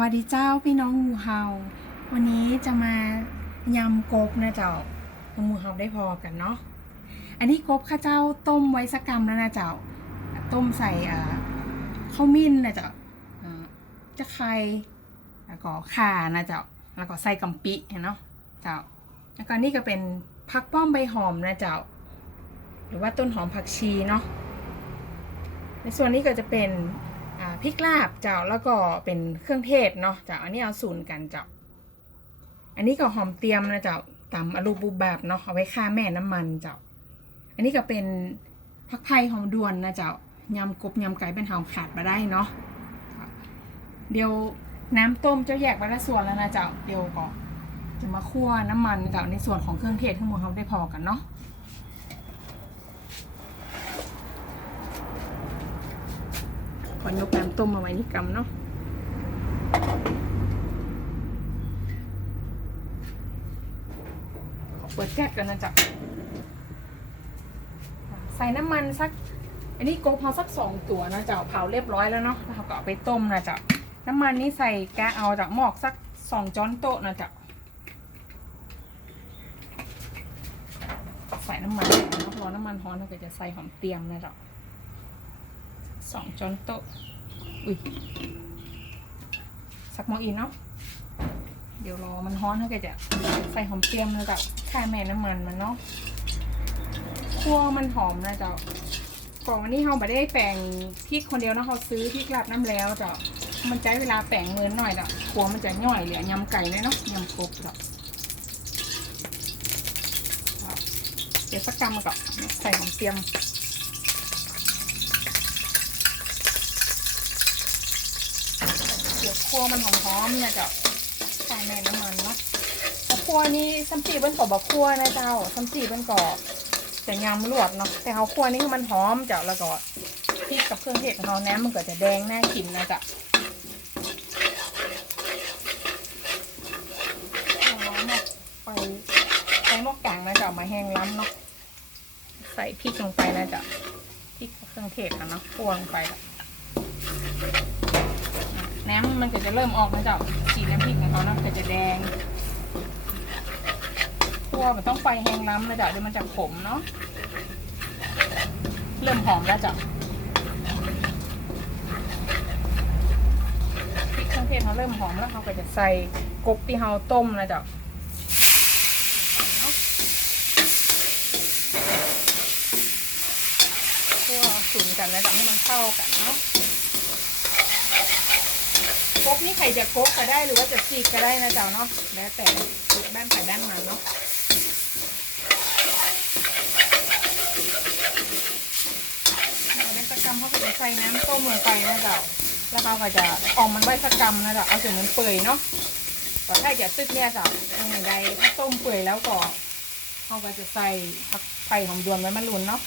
วัสดีเจ้าพี่น้องงูเฮาวันนี้จะมายำกบนะเจ้างูเฮาได้พอกันเนาะอันนี้กบข้าเจ้าต้มไว้สักกรรมแล้วนะเจ้าต้มใส่ข้าวมิ้นนะเจ้าจะไข่แล้วก็ข่านะเจ้าแล้วก็ใส่กำปิเนาะเจ้าแล้วก็นี่ก็เป็นผักป้อมใบหอมนะเจ้าหรือว่าต้นหอมผักชีเนาะในส่วนนี้ก็จะเป็น พริกลาบเจ้าแล้วก็เป็นเครื่องเทศเนาะเจ้าอันนี้เอาสูนกันเจ้าอันนี้ก็หอมเตรียมนะเจ้าตำอลูบูแบบเนาะเอาไว้ฆ่าแม่น้ำมันเจ้าอันนี้ก็เป็นผักไผ่หอมดวนนะเจ้ายำกบยำไก่เป็นหอมขาดมาได้เนาะเดี๋ยวน้ำต้มเจ้าแยกไปละส่วนแล้วนะเจ้าเดี๋ยวก็จะมาคั่วน้ำมันเจ้าในส่วนของเครื่องเทศทั้งหมดเขาได้พอกันเนาะ อยกน้ำต้มมาไว้นี่กำเนาะขอเปิดแก๊สกันนะจ๊ะใส่น้ำมันสัก อันนี้โกเพาสักสองตัวนะจ๊ะเผาเรียบร้อยแล้วเนาะแล้วเราก็เอาไปต้มนะจ๊ะน้ำมันนี่ใส่แกะเอาจากหมอกสักสองจ้อนโต๊ะนะจ๊ะใส่น้ำมันนะพอน้ำมันร้อนเราก็จะใส่หอมเตรียมนะจ๊ะ สองช้อนโต๊ะอุ้ยสักโมงอีกเนาะเดี๋ยวรอมันฮ้อนเขาก็จะใส่หอมเจียมแล้วกับข่าแม่น้ำมันมันเนาะคั่วมันหอมนะเจ้ากล่องอันนี้เขาไม่ได้แปลงพริกคนเดียวนะเขาซื้อพริกลาบน้ำแล้วเจ้ามันใช้เวลาแปลงมือหน่อยเจ้ะกลัวมันจะย่อยเหลือยำไก่เลยเนาะยำกบเจ้าเดี๋ยวสักกำก่อนใส่หอมเจียม เดี๋ยว คั่วมันหอมๆเนี่ยเจ้าใส่แม่น้ำมันเนาะแต่คั่วนี้ซัมจีเบิ้นกอบะคั่วนะเจ้าซัมจีเบิ้นกอบจะยำลวกเนาะแต่เขาคั่วนี่คือมันหอมเจ้าแล้วก็พริกกับเครื่องเทศของเขาแหนมมันก็จะแดงน่ากินนะจ๊ะเอาหม้อไปใส่หม้อกลางนะจ๊ะมาแห้งล้ำเนาะใส่พริกลงไปนะจ๊ะพริกกับเครื่องเทศนะเนาะคั่วลงไปละ น้ำมันก็จะเริ่มออกนะเจ้าสีน้ำพริกของเขานะก็จะแดงคั่วมันต้องไฟแห้งล้ำนะเจ้าเดี๋ยวมันจะขมเนาะเริ่มหอมแล้วเจ้าพริกเครื่องเทศเขาเริ่มหอมแล้วเขาก็จะใส่กบที่เขาต้มนะเจ้าคั่วสูนกันนะเจ้าให้มันเข้ากันเนาะ กบนี่ใครจะกบก็ได้หรือว่าจะซีกก็ได้นะเจ้าเนาะแล้วแต่ด้านไผ่ด้านมันเนาะเราได้สักกรรมเขาก็จะใส่น้ำต้มลงไปนะเจ้าแล้วเขาก็จะออกมันไว้สักกรรมนะเจ้าเอาจนมันเปื่อยเนาะแต่ถ้าจะตึกเนี่ยเจ้าอย่างใดถ้าต้มเปื่อยแล้วก็เขาก็จะใส่ผักไผ่หอมดวนไว้มันลุนเนาะ